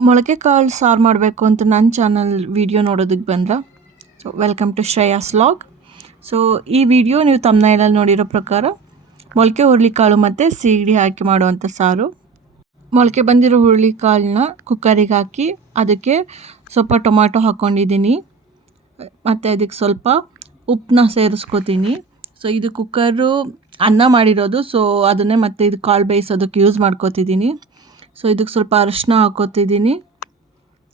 ಮೊಳಕೆ ಕಾಳು ಸಾರು ಮಾಡಬೇಕು ಅಂತ ನನ್ನ ಚಾನಲ್ ವಿಡಿಯೋ ನೋಡೋದಕ್ಕೆ ಬಂದ್ರ? So welcome to Shreyas log so ಈ ವಿಡಿಯೋ ನೀವು ತಮ್ಮನೈನಲ್ಲಿ ನೋಡಿರೋ ಪ್ರಕಾರ ಮೊಳಕೆ ಹುರುಳಿಕಾಳು ಮತ್ತು ಸೀಗಡಿ ಹಾಕಿ ಮಾಡುವಂಥ ಸಾರು. ಮೊಳಕೆ ಬಂದಿರೋ ಹುರುಳಿಕಾಳನ್ನ ಕುಕ್ಕರಿಗೆ ಹಾಕಿ ಅದಕ್ಕೆ ಸ್ವಲ್ಪ ಟೊಮಾಟೊ ಹಾಕ್ಕೊಂಡಿದ್ದೀನಿ ಮತ್ತು ಅದಕ್ಕೆ ಸ್ವಲ್ಪ ಉಪ್ಪನ್ನ ಸೇರಿಸ್ಕೋತೀನಿ. ಸೊ ಇದು ಕುಕ್ಕರು ಅನ್ನ ಮಾಡಿರೋದು. ಸೊ ಅದನ್ನೇ ಮತ್ತೆ ಇದು ಕಾಳು ಬೇಯಿಸೋದಕ್ಕೆ ಯೂಸ್ ಮಾಡ್ಕೋತಿದ್ದೀನಿ. ಸೊ ಇದಕ್ಕೆ ಸ್ವಲ್ಪ ಅರಿಶಿನ ಹಾಕೋತಿದ್ದೀನಿ.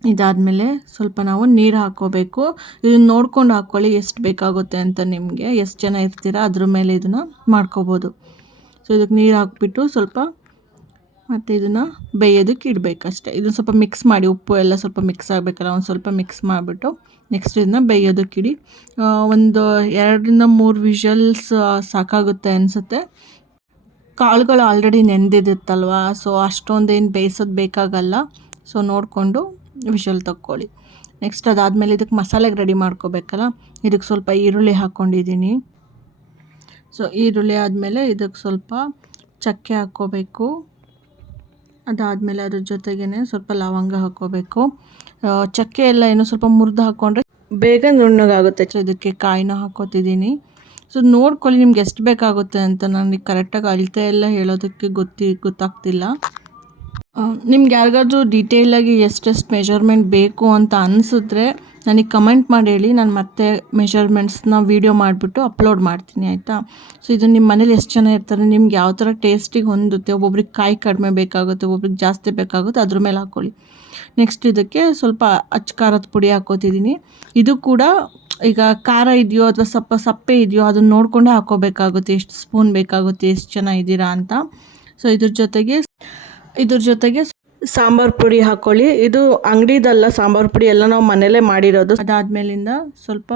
ಇದಾದಮೇಲೆ ಸ್ವಲ್ಪ ನಾವು ನೀರು ಹಾಕೋಬೇಕು. ಇದನ್ನು ನೋಡ್ಕೊಂಡು ಹಾಕ್ಕೊಳ್ಳಿ ಎಷ್ಟು ಬೇಕಾಗುತ್ತೆ ಅಂತ ನಿಮಗೆ. ಎಷ್ಟು ಜನ ಇರ್ತೀರ ಅದ್ರ ಮೇಲೆ ಇದನ್ನು ಮಾಡ್ಕೋಬೋದು. ಸೊ ಇದಕ್ಕೆ ನೀರು ಹಾಕ್ಬಿಟ್ಟು ಸ್ವಲ್ಪ ಮತ್ತು ಇದನ್ನು ಬೇಯೋದಕ್ಕೆ ಇಡಬೇಕಷ್ಟೇ. ಇದನ್ನು ಸ್ವಲ್ಪ ಮಿಕ್ಸ್ ಮಾಡಿ, ಉಪ್ಪು ಎಲ್ಲ ಸ್ವಲ್ಪ ಮಿಕ್ಸ್ ಆಗಬೇಕಲ್ಲ, ಒಂದು ಸ್ವಲ್ಪ ಮಿಕ್ಸ್ ಮಾಡಿಬಿಟ್ಟು ನೆಕ್ಸ್ಟ್ ಇದನ್ನ ಬೇಯೋದಕ್ಕೆ ಇಡಿ. ಒಂದು ಎರಡರಿಂದ ಮೂರು ವಿಷಲ್ಸ್ ಸಾಕಾಗುತ್ತೆ ಅನಿಸುತ್ತೆ. ಕಾಳುಗಳು ಆಲ್ರೆಡಿ ನೆಂದಿರುತ್ತಲ್ವ? ಸೊ ಅಷ್ಟೊಂದೇನು ಬೇಯಿಸೋದು ಬೇಕಾಗಲ್ಲ. ಸೊ ನೋಡಿಕೊಂಡು ವಿಷಲ್ ತಕ್ಕೊಳ್ಳಿ. ನೆಕ್ಸ್ಟ್ ಅದಾದಮೇಲೆ ಇದಕ್ಕೆ ಮಸಾಲೆಗೆ ರೆಡಿ ಮಾಡ್ಕೋಬೇಕಲ್ಲ? ಇದಕ್ಕೆ ಸ್ವಲ್ಪ ಈರುಳ್ಳಿ ಹಾಕ್ಕೊಂಡಿದ್ದೀನಿ ಸೊ ಈರುಳ್ಳಿ ಆದಮೇಲೆ ಇದಕ್ಕೆ ಸ್ವಲ್ಪ ಚಕ್ಕೆ ಹಾಕ್ಕೋಬೇಕು. ಅದಾದಮೇಲೆ ಅದ್ರ ಜೊತೆಗೇ ಸ್ವಲ್ಪ ಲವಂಗ ಹಾಕ್ಕೋಬೇಕು. ಚಕ್ಕೆ ಎಲ್ಲ ಏನು ಸ್ವಲ್ಪ ಮುರಿದು ಹಾಕ್ಕೊಂಡ್ರೆ ಬೇಗ ನುಣ್ಣಗಾಗುತ್ತೆ. ಇದಕ್ಕೆ ಕಾಯಿನ ಹಾಕ್ಕೋತಿದ್ದೀನಿ ಸೊ ನೋಡ್ಕೊಳ್ಳಿ, ನಿಮ್ಗೆ ಎಷ್ಟು ಬೇಕಾಗುತ್ತೆ ಅಂತ ನನಗೆ ಕರೆಕ್ಟಾಗಿ ಅಳತೆ ಎಲ್ಲ ಹೇಳೋದಕ್ಕೆ ಗೊತ್ತಿ, ಗೊತ್ತಾಗ್ತಿಲ್ಲ. ನಿಮ್ಗೆ ಯಾರಿಗಾದ್ರೂ ಡೀಟೇಲಾಗಿ ಎಷ್ಟೆಷ್ಟು ಮೆಷರ್ಮೆಂಟ್ ಬೇಕು ಅಂತ ಅನಿಸಿದ್ರೆ ನನಗೆ ಕಮೆಂಟ್ ಮಾಡಿ ಹೇಳಿ. ನಾನು ಮತ್ತೆ ಮೆಷರ್ಮೆಂಟ್ಸ್ನ ವೀಡಿಯೋ ಮಾಡಿಬಿಟ್ಟು ಅಪ್ಲೋಡ್ ಮಾಡ್ತೀನಿ, ಆಯಿತಾ? ಸೊ ಇದು ನಿಮ್ಮ ಮನೇಲಿ ಎಷ್ಟು ಜನ ಇರ್ತಾರೆ, ನಿಮ್ಗೆ ಯಾವ ಥರ ಟೇಸ್ಟಿಗೆ ಹೊಂದುತ್ತೆ, ಒಬ್ಬೊಬ್ರಿಗೆ ಕಾಯಿ ಕಡಿಮೆ ಬೇಕಾಗುತ್ತೆ ಒಬ್ಬೊಬ್ರಿಗೆ ಜಾಸ್ತಿ ಬೇಕಾಗುತ್ತೆ, ಅದ್ರ ಮೇಲೆ ಹಾಕ್ಕೊಳ್ಳಿ ನೆಕ್ಸ್ಟ್ ಇದಕ್ಕೆ ಸ್ವಲ್ಪ ಅಚ್ಚ ಖಾರದ ಪುಡಿ ಹಾಕೋತಿದ್ದೀನಿ. ಇದು ಕೂಡ ಈಗ ಖಾರ ಇದೆಯೋ ಅಥವಾ ಸಪ್ಪ, ಸಪ್ಪೆ ಇದೆಯೋ ಅದನ್ನು ನೋಡಿಕೊಂಡೇ ಹಾಕೋಬೇಕಾಗುತ್ತೆ, ಎಷ್ಟು ಸ್ಪೂನ್ ಬೇಕಾಗುತ್ತೆ, ಎಷ್ಟು ಜನ ಇದ್ದೀರಾ ಅಂತ. ಸೊ ಇದ್ರ ಜೊತೆಗೆ ಇದ್ರ ಜೊತೆಗೆ ಸಾಂಬಾರು ಪುಡಿ ಹಾಕೊಳ್ಳಿ. ಇದು ಅಂಗಡಿದಲ್ಲ, ಸಾಂಬಾರು ಪುಡಿ ಎಲ್ಲ ನಾವು ಮನೇಲೇ ಮಾಡಿರೋದು. ಅದಾದಮೇಲಿಂದ ಸ್ವಲ್ಪ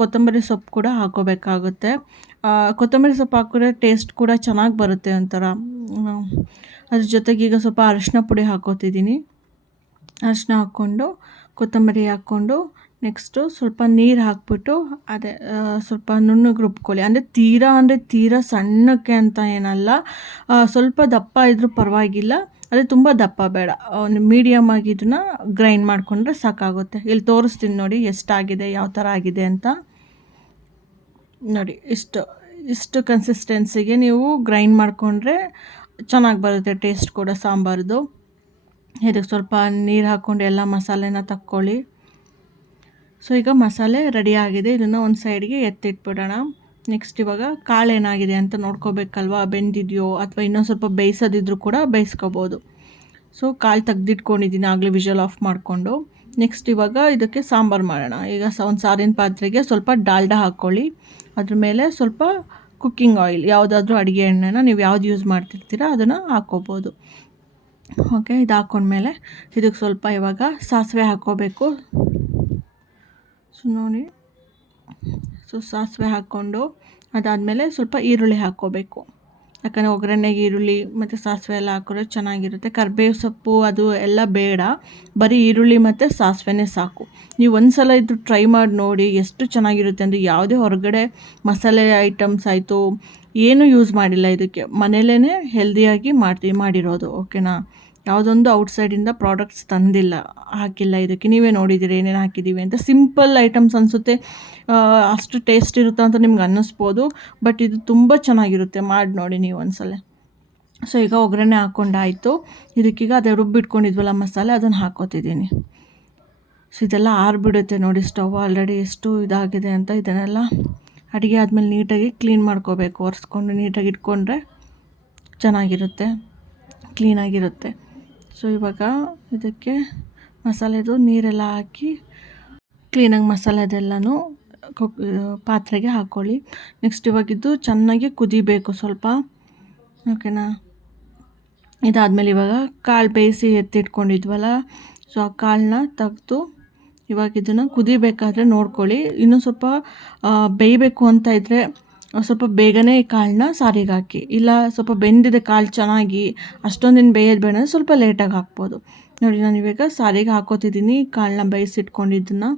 ಕೊತ್ತಂಬರಿ ಸೊಪ್ಪು ಕೂಡ ಹಾಕೋಬೇಕಾಗುತ್ತೆ. ಕೊತ್ತಂಬರಿ ಸೊಪ್ಪು ಹಾಕಿದ್ರೆ ಟೇಸ್ಟ್ ಕೂಡ ಚೆನ್ನಾಗಿ ಬರುತ್ತೆ ಒಂಥರ. ಅದ್ರ ಜೊತೆಗೆ ಈಗ ಸ್ವಲ್ಪ ಅರಿಶಿನ ಪುಡಿ ಹಾಕೋತಿದ್ದೀನಿ. ಅರಿಶಿನ ಹಾಕ್ಕೊಂಡು, ಕೊತ್ತಂಬರಿ ಹಾಕ್ಕೊಂಡು ನೆಕ್ಸ್ಟು ಸ್ವಲ್ಪ ನೀರು ಹಾಕ್ಬಿಟ್ಟು ಅದೇ ಸ್ವಲ್ಪ ನುಣ್ಣಗೆ ರುಬ್ಕೊಳ್ಳಿ. ಅಂದರೆ ತೀರಾ ಅಂದರೆ ತೀರಾ ಸಣ್ಣಕ್ಕೆ ಅಂತ ಏನಲ್ಲ. ಸ್ವಲ್ಪ ದಪ್ಪ ಇದ್ದರೂ ಪರವಾಗಿಲ್ಲ. ಅದೇ ತುಂಬ ದಪ್ಪ ಬೇಡ. ಒಂದು ಮೀಡಿಯಮ್ ಆಗಿ ಇದನ್ನ ಗ್ರೈಂಡ್ ಮಾಡಿಕೊಂಡ್ರೆ ಸಾಕಾಗುತ್ತೆ. ಇಲ್ಲಿ ತೋರಿಸ್ತೀನಿ ನೋಡಿ ಎಷ್ಟಾಗಿದೆ, ಯಾವ ಥರ ಆಗಿದೆ ಅಂತ. ನೋಡಿ, ಇಷ್ಟು ಇಷ್ಟು ಕನ್ಸಿಸ್ಟೆನ್ಸಿಗೆ ನೀವು ಗ್ರೈಂಡ್ ಮಾಡಿಕೊಂಡ್ರೆ ಚೆನ್ನಾಗಿ ಬರುತ್ತೆ ಟೇಸ್ಟ್ ಕೂಡ ಸಾಂಬಾರ್ದು. ಇದಕ್ಕೆ ಸ್ವಲ್ಪ ನೀರು ಹಾಕ್ಕೊಂಡು ಎಲ್ಲ ಮಸಾಲೆನ ತಕ್ಕೊಳ್ಳಿ. ಸೊ ಈಗ ಮಸಾಲೆ ರೆಡಿ ಆಗಿದೆ. ಇದನ್ನು ಒಂದು ಸೈಡ್ಗೆ ಎತ್ತಿಟ್ಬಿಡೋಣ. ನೆಕ್ಸ್ಟ್ ಇವಾಗ ಕಾಳು ಏನಾಗಿದೆ ಅಂತ ನೋಡ್ಕೋಬೇಕಲ್ವಾ? ಬೆಂದಿದೆಯೋ ಅಥವಾ ಇನ್ನೊಂದು ಸ್ವಲ್ಪ ಬೇಯಿಸೋದಿದ್ರು ಕೂಡ ಬೇಯಿಸ್ಕೋಬೋದು. ಸೊ ಕಾಳು ತೆಗ್ದಿಟ್ಕೊಂಡಿದ್ದೀನಿ ಆಗಲೇ ವಿಜುವಲ್ ಆಫ್ ಮಾಡಿಕೊಂಡು. ನೆಕ್ಸ್ಟ್ ಇವಾಗ ಇದಕ್ಕೆ ಸಾಂಬಾರು ಮಾಡೋಣ. ಈಗ ಸ ಒಂದು ಸಾರಿನ ಪಾತ್ರೆಗೆ ಸ್ವಲ್ಪ ಡಾಲ್ಡಾ ಹಾಕ್ಕೊಳ್ಳಿ. ಅದ್ರ ಮೇಲೆ ಸ್ವಲ್ಪ ಕುಕ್ಕಿಂಗ್ ಆಯಿಲ್ ಯಾವುದಾದ್ರೂ ಅಡುಗೆ ಎಣ್ಣೆನ ನೀವು ಯಾವ್ದು ಯೂಸ್ ಮಾಡ್ತಿರ್ತೀರ ಅದನ್ನು ಹಾಕ್ಕೋಬೋದು. ಓಕೆ ಇದು ಹಾಕೊಂಡ್ಮೇಲೆ ಇದಕ್ಕೆ ಸ್ವಲ್ಪ ಇವಾಗ ಸಾಸಿವೆ ಹಾಕ್ಕೋಬೇಕು. ಸೊ ನೋಡಿ ಸೊ ಸಾಸಿವೆ ಹಾಕ್ಕೊಂಡು ಅದಾದಮೇಲೆ ಸ್ವಲ್ಪ ಈರುಳ್ಳಿ ಹಾಕ್ಕೋಬೇಕು. ಯಾಕಂದರೆ ಒಗ್ಗರಣೆಗೆ ಈರುಳ್ಳಿ ಮತ್ತು ಸಾಸಿವೆ ಎಲ್ಲ ಹಾಕಿದ್ರೆ ಚೆನ್ನಾಗಿರುತ್ತೆ. ಕರಿಬೇವು ಸೊಪ್ಪು ಅದು ಎಲ್ಲ ಬೇಡ. ಬರೀ ಈರುಳ್ಳಿ ಮತ್ತು ಸಾಸಿವೆನೇ ಸಾಕು. ನೀವು ಒಂದು ಸಲ ಇದು ಟ್ರೈ ಮಾಡಿ ನೋಡಿ ಎಷ್ಟು ಚೆನ್ನಾಗಿರುತ್ತೆ ಅಂದರೆ ಯಾವುದೇ ಹೊರಗಡೆ ಮಸಾಲೆ ಐಟಮ್ಸ್ ಆಯಿತು, ಏನೂ ಯೂಸ್ ಮಾಡಿಲ್ಲ ಇದಕ್ಕೆ. ಮನೇಲೇ ಹೆಲ್ದಿಯಾಗಿ ಮಾಡ್ತೀವಿ ಮಾಡಿರೋದು ಓಕೆನಾ ಯಾವುದೊಂದು ಔಟ್ಸೈಡಿಂದ ಪ್ರಾಡಕ್ಟ್ಸ್ ತಂದಿಲ್ಲ. ಹಾಕಿಲ್ಲ ಇದಕ್ಕೆ. ನೀವೇ ನೋಡಿದ್ದೀರಿ, ಏನೇನು ಹಾಕಿದ್ದೀವಿ ಅಂತ. ಸಿಂಪಲ್ ಐಟಮ್ಸ್ ಅನಿಸುತ್ತೆ. ಅಷ್ಟು ಟೇಸ್ಟ್ ಇರುತ್ತೆ ಅಂತ ನಿಮ್ಗೆ ಅನ್ನಿಸ್ಬೋದು. ಬಟ್ ಇದು ತುಂಬ ಚೆನ್ನಾಗಿರುತ್ತೆ. ಮಾಡಿ ನೋಡಿ ನೀವು ಒಂದ್ಸಲ. ಸೊ ಈಗ ಒಗ್ಗರಣೆ ಹಾಕ್ಕೊಂಡಾಯಿತು ಇದಕ್ಕೀಗ ಅದೇ ರುಬ್ಬಿಟ್ಕೊಂಡಿದ್ವಲ್ಲ ಮಸಾಲೆ, ಅದನ್ನು ಹಾಕೋತಿದ್ದೀನಿ. ಸೊ ಇದೆಲ್ಲ ಆರ್ಬಿಡುತ್ತೆ ನೋಡಿ. ಸ್ಟವ್ ಆಲ್ರೆಡಿ ಎಷ್ಟು ಇದಾಗಿದೆ ಅಂತ ಇದನ್ನೆಲ್ಲ ಅಡುಗೆ ಆದಮೇಲೆ ನೀಟಾಗಿ ಕ್ಲೀನ್ ಮಾಡ್ಕೋಬೇಕು. ಒರೆಸ್ಕೊಂಡು ನೀಟಾಗಿ ಇಟ್ಕೊಂಡ್ರೆ ಚೆನ್ನಾಗಿರುತ್ತೆ. ಕ್ಲೀನಾಗಿರುತ್ತೆ ಸೊ, ಇವಾಗ ಇದಕ್ಕೆ ಮಸಾಲೆದು ನೀರೆಲ್ಲ ಹಾಕಿ, ಕ್ಲೀನಾಗಿ ಮಸಾಲೆದೆಲ್ಲನೂ ಪಾತ್ರೆಗೆ ಹಾಕ್ಕೊಳ್ಳಿ ನೆಕ್ಸ್ಟ್ ಇವಾಗಿದ್ದು ಚೆನ್ನಾಗಿ ಕುದಿಬೇಕು ಸ್ವಲ್ಪ. ಓಕೆನಾ? ಇದಾದಮೇಲೆ ಇವಾಗ ಕಾಳು ಬೇಯಿಸಿ ಎತ್ತಿಟ್ಕೊಂಡಿದ್ವಲ್ಲ, ಸೊ, ಆ ಕಾಳನ್ನ ತೆಗೆದು ಇವಾಗ ಇದನ್ನು ಕುದಿಬೇಕಾದ್ರೆ ನೋಡ್ಕೊಳ್ಳಿ. ಇನ್ನೂ ಸ್ವಲ್ಪ ಬೇಯಬೇಕು ಅಂತ ಇದ್ದರೆ ಸ್ವಲ್ಪ ಬೇಗನೆ ಕಾಳನ್ನ ಸಾರಿಗೆ ಹಾಕಿ. ಇಲ್ಲ ಸ್ವಲ್ಪ ಬೆಂದಿದೆ ಕಾಳು ಚೆನ್ನಾಗಿ ಅಷ್ಟೊಂದಿನ ಬೇಯೋದು ಬೇಡ ಸ್ವಲ್ಪ ಲೇಟಾಗಿ ಹಾಕ್ಬೋದು. ನೋಡಿ, ನಾನು ಇವಾಗ ಸಾರಿಗೆ ಹಾಕೋತಿದ್ದೀನಿ, ಕಾಳನ್ನ ಬೇಯಿಸಿಟ್ಕೊಂಡಿದ್ದನ್ನು.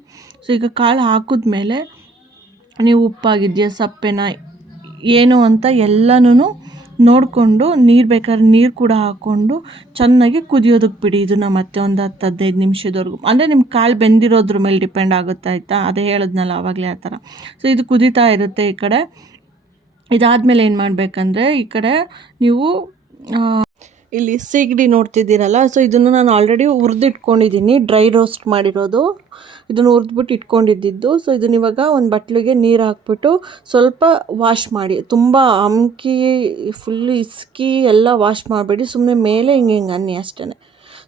ಸೊ ಈಗ ಕಾಳು ಹಾಕಿದ್ಮೇಲೆ ನೀವು ಉಪ್ಪಾಗಿದೆಯಾ, ಸಪ್ಪೆನ, ಏನು ಅಂತ ಎಲ್ಲನೂ ನೋಡಿಕೊಂಡು ನೀರು ಬೇಕಾದ್ರೆ ನೀರು ಕೂಡ ಹಾಕ್ಕೊಂಡು ಚೆನ್ನಾಗಿ ಕುದಿಯೋದಕ್ಕೆ ಬಿಡಿ. ಇದನ್ನು ಮತ್ತೆ ಒಂದು ಹತ್ತು ಹದಿನೈದು ನಿಮಿಷದವರೆಗೂ. ಅಂದರೆ ನಿಮ್ಮ ಕಾಳು ಬೆಂದಿರೋದ್ರ ಮೇಲೆ ಡಿಪೆಂಡ್ ಆಗುತ್ತೆ, ಆಯಿತಾ? ಅದೇ ಹೇಳಿದ್ನಲ್ಲ ಆವಾಗಲೇ ಆ ಥರ. ಸೊ ಇದು ಕುದೀತಾ ಇರುತ್ತೆ ಈ ಕಡೆ. ಇದಾದಮೇಲೆ ಏನು ಮಾಡಬೇಕಂದ್ರೆ ಈ ಕಡೆ ನೀವು ಇಲ್ಲಿ ಸೀಗಡಿ ನೋಡ್ತಿದ್ದೀರಲ್ಲ ಸೊ ಇದನ್ನು ನಾನು ಆಲ್ರೆಡಿ ಹುರಿದಿಟ್ಕೊಂಡಿದ್ದೀನಿ ಡ್ರೈ ರೋಸ್ಟ್ ಮಾಡಿರೋದು. ಇದನ್ನು ಹುರಿದ್ಬಿಟ್ಟು ಇಟ್ಕೊಂಡಿದ್ದಿದ್ದು. ಸೊ ಇದನ್ನ ಇವಾಗ ಒಂದು ಬಟ್ಲಿಗೆ ನೀರು ಹಾಕ್ಬಿಟ್ಟು ಸ್ವಲ್ಪ ವಾಶ್ ಮಾಡಿ. ತುಂಬ ಅಮ್ಕಿ ಫುಲ್ ಇಸ್ಕಿ ಎಲ್ಲ ವಾಶ್ ಮಾಡಬೇಡಿ. ಸುಮ್ಮನೆ ಮೇಲೆ ಹಿಂಗೆ ಹಿಂಗೆ ಅನ್ನಿ ಅಷ್ಟೇ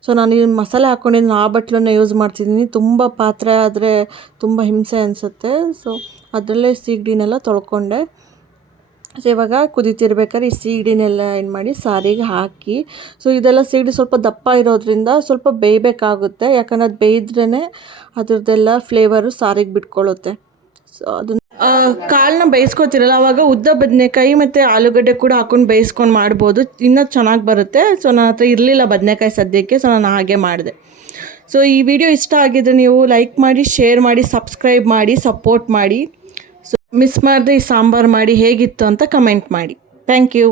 ಸೊ ನಾನು ಈ ಮಸಾಲೆ ಹಾಕ್ಕೊಂಡಿದ್ದೀನಿ ಆ ಬಟ್ಲನ್ನ ಯೂಸ್ ಮಾಡ್ತಿದ್ದೀನಿ. ತುಂಬ ಪಾತ್ರೆ ಆದರೆ ತುಂಬ ಹಿಂಸೆ ಅನಿಸುತ್ತೆ. ಸೊ ಅದರಲ್ಲೇ ಸೀಗಡಿನೆಲ್ಲ ತೊಳ್ಕೊಂಡೆ. ಸೊ ಇವಾಗ ಕುದೀತಿರ್ಬೇಕಾದ್ರೆ ಈ ಸೀಡಿನೆಲ್ಲ ಏನು ಮಾಡಿ ಸಾರಿಗೆ ಹಾಕಿ ಸೊ ಇದೆಲ್ಲ ಸೀಡಿ ಸ್ವಲ್ಪ ದಪ್ಪ ಇರೋದ್ರಿಂದ ಸ್ವಲ್ಪ ಬೇಯಬೇಕಾಗುತ್ತೆ. ಯಾಕಂದ್ರೆ ಅದು ಬೇಯಿದ್ರೇ ಅದರದ್ದೆಲ್ಲ ಫ್ಲೇವರು ಸಾರಿಗೆ ಬಿಟ್ಕೊಳ್ಳುತ್ತೆ ಸೊ ಅದನ್ನ ಕಾಳನ್ನ ಬೇಯಿಸ್ಕೊತಿರಲ್ಲ, ಅವಾಗ ಉದ್ದ ಬದನೆಕಾಯಿ ಮತ್ತು ಆಲೂಗಡ್ಡೆ ಕೂಡ ಹಾಕೊಂಡು ಬೇಯಿಸ್ಕೊಂಡು ಮಾಡ್ಬೋದು. ಇನ್ನೂ ಚೆನ್ನಾಗಿ ಬರುತ್ತೆ. ಸೊ ನನ್ನ ಹತ್ರ ಇರಲಿಲ್ಲ ಬದನೆಕಾಯಿ ಸದ್ಯಕ್ಕೆ ಸೊ ನಾನು ಹಾಗೆ ಮಾಡಿದೆ. ಸೊ ಈ ವಿಡಿಯೋ ಇಷ್ಟ ಆಗಿದ್ರೆ ನೀವು ಲೈಕ್ ಮಾಡಿ ಶೇರ್ ಮಾಡಿ ಸಬ್ಸ್ಕ್ರೈಬ್ ಮಾಡಿ ಸಪೋರ್ಟ್ ಮಾಡಿ. ಮಿಸ್ ಮಾಡದೆ ಈ ಸಾಂಬಾರು ಮಾಡಿ ಹೇಗಿತ್ತು ಅಂತ ಕಮೆಂಟ್ ಮಾಡಿ. Thank you